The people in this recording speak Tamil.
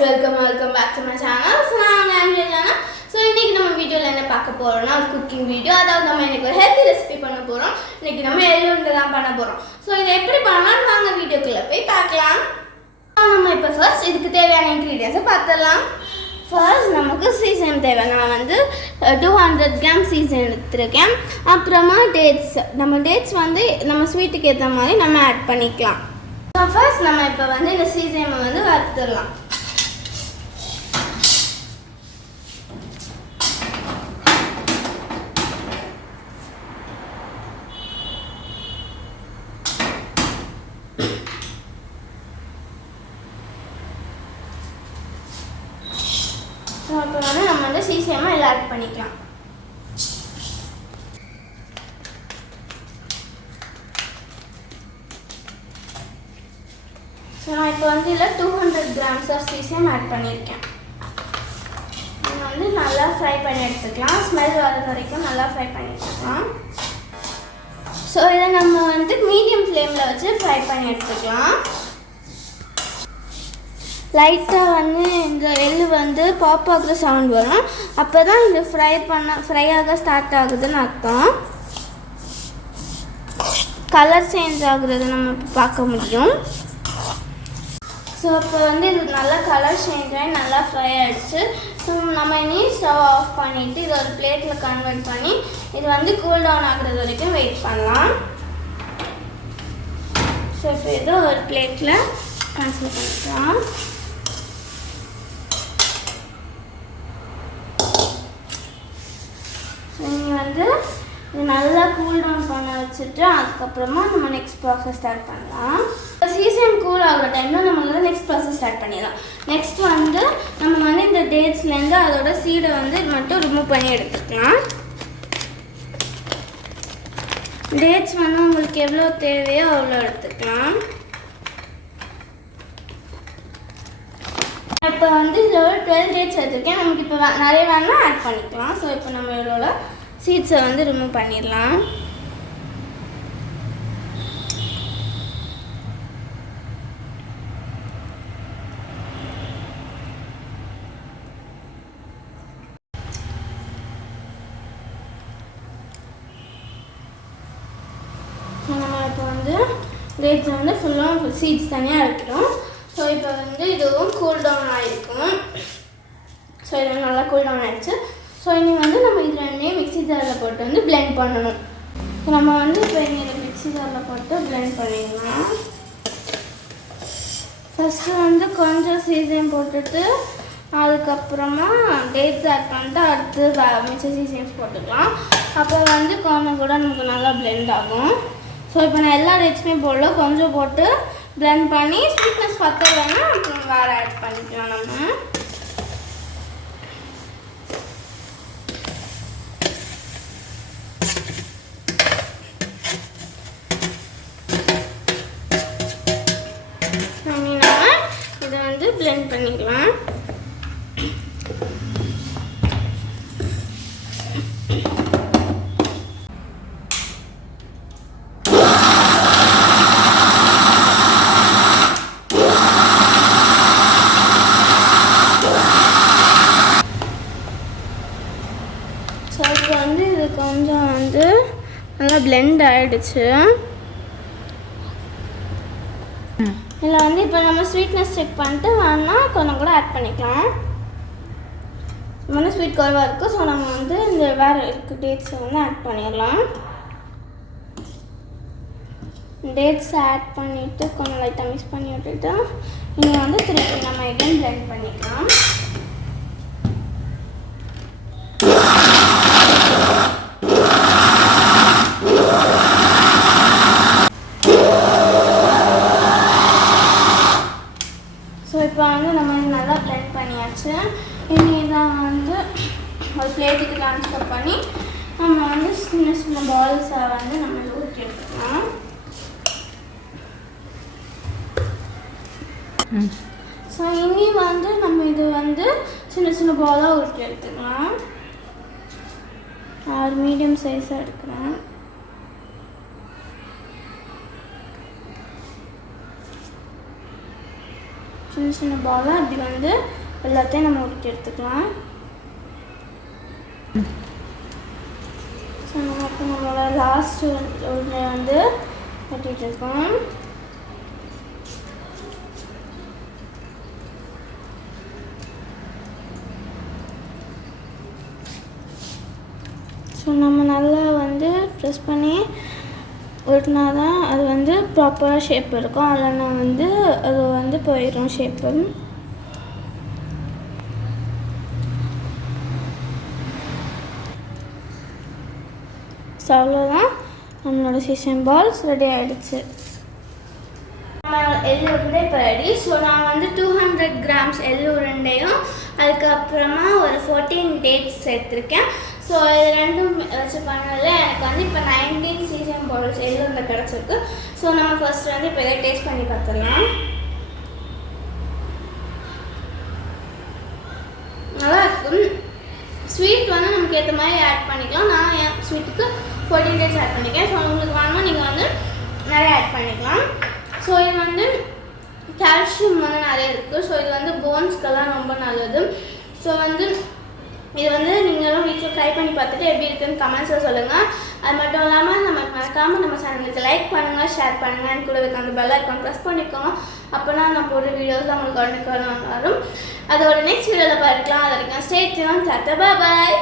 welcome back to my channel. So நான் Andrea. So இன்னைக்கு நம்ம வீடியோல என்ன பார்க்க போறோம்னா ஒரு குக்கிங் வீடியோ. அதாவது நம்ம இன்னைக்கு ஒரு ஹெல்தி ரெசிபி பண்ண போறோம். இன்னைக்கு நம்ம எள்ளுருண்டை தான் பண்ண போறோம். So இதை எப்படி பண்ணலாம் வாங்க வீடியோக்குள்ள போய் பார்க்கலாம். நம்ம இப்போ ஃபர்ஸ்ட் இதுக்கு தேவையான இன்கிரிடியன்ட்ஸை பார்த்துடலாம். ஃபர்ஸ்ட் நமக்கு சீசன் தேவை. நான் வந்து 200 கிராம் சீசன் எடுத்துருக்கேன். அப்புறமா டேட்ஸ், நம்ம டேட்ஸ் வந்து நம்ம ஸ்வீட்டுக்கு ஏற்ற மாதிரி நம்ம ஆட் பண்ணிக்கலாம். ஃபர்ஸ்ட் நம்ம இப்போ வந்து இந்த சீசனை வந்து வறுத்துடலாம். ஸோ இப்போ வந்து நம்ம வந்து சீசனை எல்லாம் ஆட் பண்ணிக்கலாம். ஸோ நான் இப்போ வந்து இதில் 200 கிராம்ஸ் ஆஃப் சீசம் ஆட் பண்ணியிருக்கேன். நம்ம வந்து நல்லா ஃப்ரை பண்ணி எடுத்துக்கலாம். ஸ்மெல் வர வரைக்கும் நல்லா ஃப்ரை பண்ணி எடுத்துக்கலாம். ஸோ இதை நம்ம வந்து மீடியம் ஃப்ளேமில் வச்சு ஃப்ரை பண்ணி எடுத்துக்கலாம். லைட்டாக வந்து இந்த எள்ளு வந்து பாப் ஆகிற சவுண்ட் வரும். அப்போ தான் இது ஃப்ரை ஆக ஸ்டார்ட் ஆகுதுன்னு அர்த்தம். கலர் சேஞ்ச் ஆகுறது நம்ம இப்போ பார்க்க முடியும். ஸோ இப்போ வந்து இது நல்லா கலர் சேஞ்ச் ஆகி நல்லா ஃப்ரை ஆகிடுச்சு. ஸோ நம்ம இனி ஸ்டவ் ஆஃப் பண்ணிவிட்டு இதை ஒரு பிளேட்டில் கன்வெர்ட் பண்ணி இது வந்து கூல் டவுன் ஆகுறது வரைக்கும் வெயிட் பண்ணலாம். ஸோ இப்போ இதை ஒரு பிளேட்டில் ட்ரான்ஸ்ஃபர் பண்ணிக்கலாம். ஸோ நீங்கள் வந்து இது நல்லா கூல் டவுன் பண்ண வச்சுட்டு அதுக்கப்புறமா நம்ம நெக்ஸ்ட் ப்ராசஸ் ஸ்டார்ட் பண்ணலாம். சீசன் கூல் ஆகிற டைமில் நம்ம வந்து நெக்ஸ்ட் ப்ராசஸ் ஸ்டார்ட் பண்ணிடலாம். நெக்ஸ்ட் வந்து நம்ம வந்து இந்த டேட்ஸ்லேருந்து அதோட சீடை வந்து மட்டும் ரிமூவ் பண்ணி எடுத்துக்கலாம். டேட்ஸ் வந்து உங்களுக்கு எவ்வளோ தேவையோ அவ்வளோ எடுத்துக்கலாம். இப்போ வந்து இதோட 12 டேட்ஸ் எடுத்துருக்கேன். நமக்கு இப்போ நிறைய வேணால் ஆட் பண்ணிக்கலாம். ஸோ இப்போ நம்ம இதோட சீட்ஸை வந்து ரிமூவ் பண்ணிடலாம். நம்ம இப்போ வந்து டேட்ஸை வந்து ஃபுல்லாக சீட்ஸ் தனியாக எடுத்துடும். ஸோ இப்போ வந்து இதுவும் கூல் டவுன் ஆகிருக்கும். ஸோ இது நல்லா கூல் டவுன் ஆகிடுச்சு. ஸோ இனி வந்து நம்ம இது ரெண்டையும் மிக்ஸி ஜாரில் போட்டு வந்து பிளெண்ட் பண்ணணும். ஸோ நம்ம வந்து இப்போ இங்கே மிக்ஸி ஜாரில் போட்டு பிளெண்ட் பண்ணிடலாம். ஃபஸ்ட்டு வந்து கொஞ்சம் சீசன் போட்டுட்டு அதுக்கப்புறமா டேட்ஸ் ஆட் பண்ணிட்டு அடுத்து மிச்ச சீசன்ஸ் போட்டுக்கலாம். அப்போ வந்து கொஞ்சம் கூட நமக்கு நல்லா பிளெண்ட் ஆகும். ஸோ இப்போ நான் எல்லா டேட்ஸுமே போடல, கொஞ்சம் போட்டு பிளெண்ட் பண்ணி ஸ்வீட்னஸ் பத்தலைன்னா அப்புறம் வேறு ஆட் பண்ணிக்கலாம். நம்ம இதை வந்து பிளெண்ட் பண்ணிக்கலாம். ஸோ இப்போ வந்து இது கொஞ்சம் வந்து நல்லா பிளெண்ட் ஆகிடுச்சு. இதில் வந்து இப்போ நம்ம ஸ்வீட்னஸ் செக் பண்ணிட்டு வேணால் கொஞ்சம் கூட ஆட் பண்ணிக்கலாம். இன்னும் ஸ்வீட் குறைவாக இருக்குது. ஸோ நம்ம வந்து இந்த வேறு இருக்க டேட்ஸை வந்து ஆட் பண்ணிடலாம். டேட்ஸை ஆட் பண்ணிவிட்டு கொஞ்சம் லைட்டாக மிக்ஸ் பண்ணி விட்டுட்டு நீங்கள் வந்து திருப்பி நம்ம எகைன் பிளெண்ட் பண்ணிக்கலாம். ஸோ இப்போ வந்து நம்ம நல்லா பிளெண்ட் பண்ணியாச்சு. இனி இதை வந்து ஒரு பிளேட்டுக்கு ட்ரான்ஸ்ஃபர் பண்ணி நம்ம வந்து சின்ன சின்ன பால்ஸை வந்து நம்ம ஊற்றி எடுத்துக்கலாம். ஸோ இனி வந்து நம்ம இது வந்து சின்ன சின்ன பாலாக ஊற்றி எடுத்துக்கலாம். ஒரு மீடியம் சைஸாக எடுக்கிறேன். சின்ன சின்ன பாலாக அப்படி வந்து எல்லாத்தையும் நம்ம உருட்டி எடுத்துக்கலாம். ஸோ நமக்கு நம்மளோட லாஸ்ட் உருண்டை வந்து கட்டிகிட்டு இருக்கோம். ஸோ நம்ம நல்லா வந்து ப்ரெஸ் பண்ணி உருட்டினா தான் அது வந்து ப்ராப்பராக ஷேப் இருக்கும், இல்லைன்னா வந்து அது வந்து போயிடும் ஷேப்பு. ஸோ அவ்வளோதான், நம்மளோட சீசன் பால்ஸ் ரெடி ஆகிடுச்சு. நம்ம எள்ளு உருண்டை இப்போ ரெடி. ஸோ நான் வந்து 200 grams எள்ளு உருண்டையும் அதுக்கப்புறமா ஒரு 14 dates சேர்த்துருக்கேன். ஸோ இது ரெண்டும் வச்சு பண்ணதில் எனக்கு வந்து இப்போ 19 சீசன் பால்ஸ் எள்ளு உருண்டை கிடச்சிருக்கு. ஸோ நம்ம ஃபர்ஸ்ட் வந்து இப்போ இதை டேஸ்ட் பண்ணி பார்த்துடலாம். நல்லா இருக்கும். ஸ்வீட் வந்து நமக்கு ஏற்ற மாதிரி ஆட் பண்ணிக்கலாம். நான் என் ஸ்வீட்டுக்கு 14 dates ஆட் பண்ணிக்கிறேன். ஸோ உங்களுக்கு வேணுமா நீங்கள் வந்து நிறைய ஆட் பண்ணிக்கலாம். ஸோ இது வந்து கால்சியம் வந்து நிறைய இருக்குது. ஸோ இது வந்து போன்ஸ்க்கெல்லாம் ரொம்ப நல்லது. ஸோ வந்து இது வந்து நீங்களும் வீட்டில் ட்ரை பண்ணி பார்த்துட்டு எப்படி இருக்குன்னு கமெண்ட்ஸில் சொல்லுங்கள். அது மட்டும் இல்லாமல் நம்ம மறக்காமல் நம்ம சேனலுக்கு லைக் பண்ணுங்கள், ஷேர் பண்ணுங்கள், அண்ட் கூட அந்த பெல் ஐக்கான் ப்ரெஸ் பண்ணிக்கோங்க. அப்போனா நான் போடுற வீடியோஸ் உங்களுக்கு உடனே வரும். அதோட நெக்ஸ்ட் வீடியோவில் பார்க்கலாம். அது வரைக்கும் stay tune. Tata, bye bye.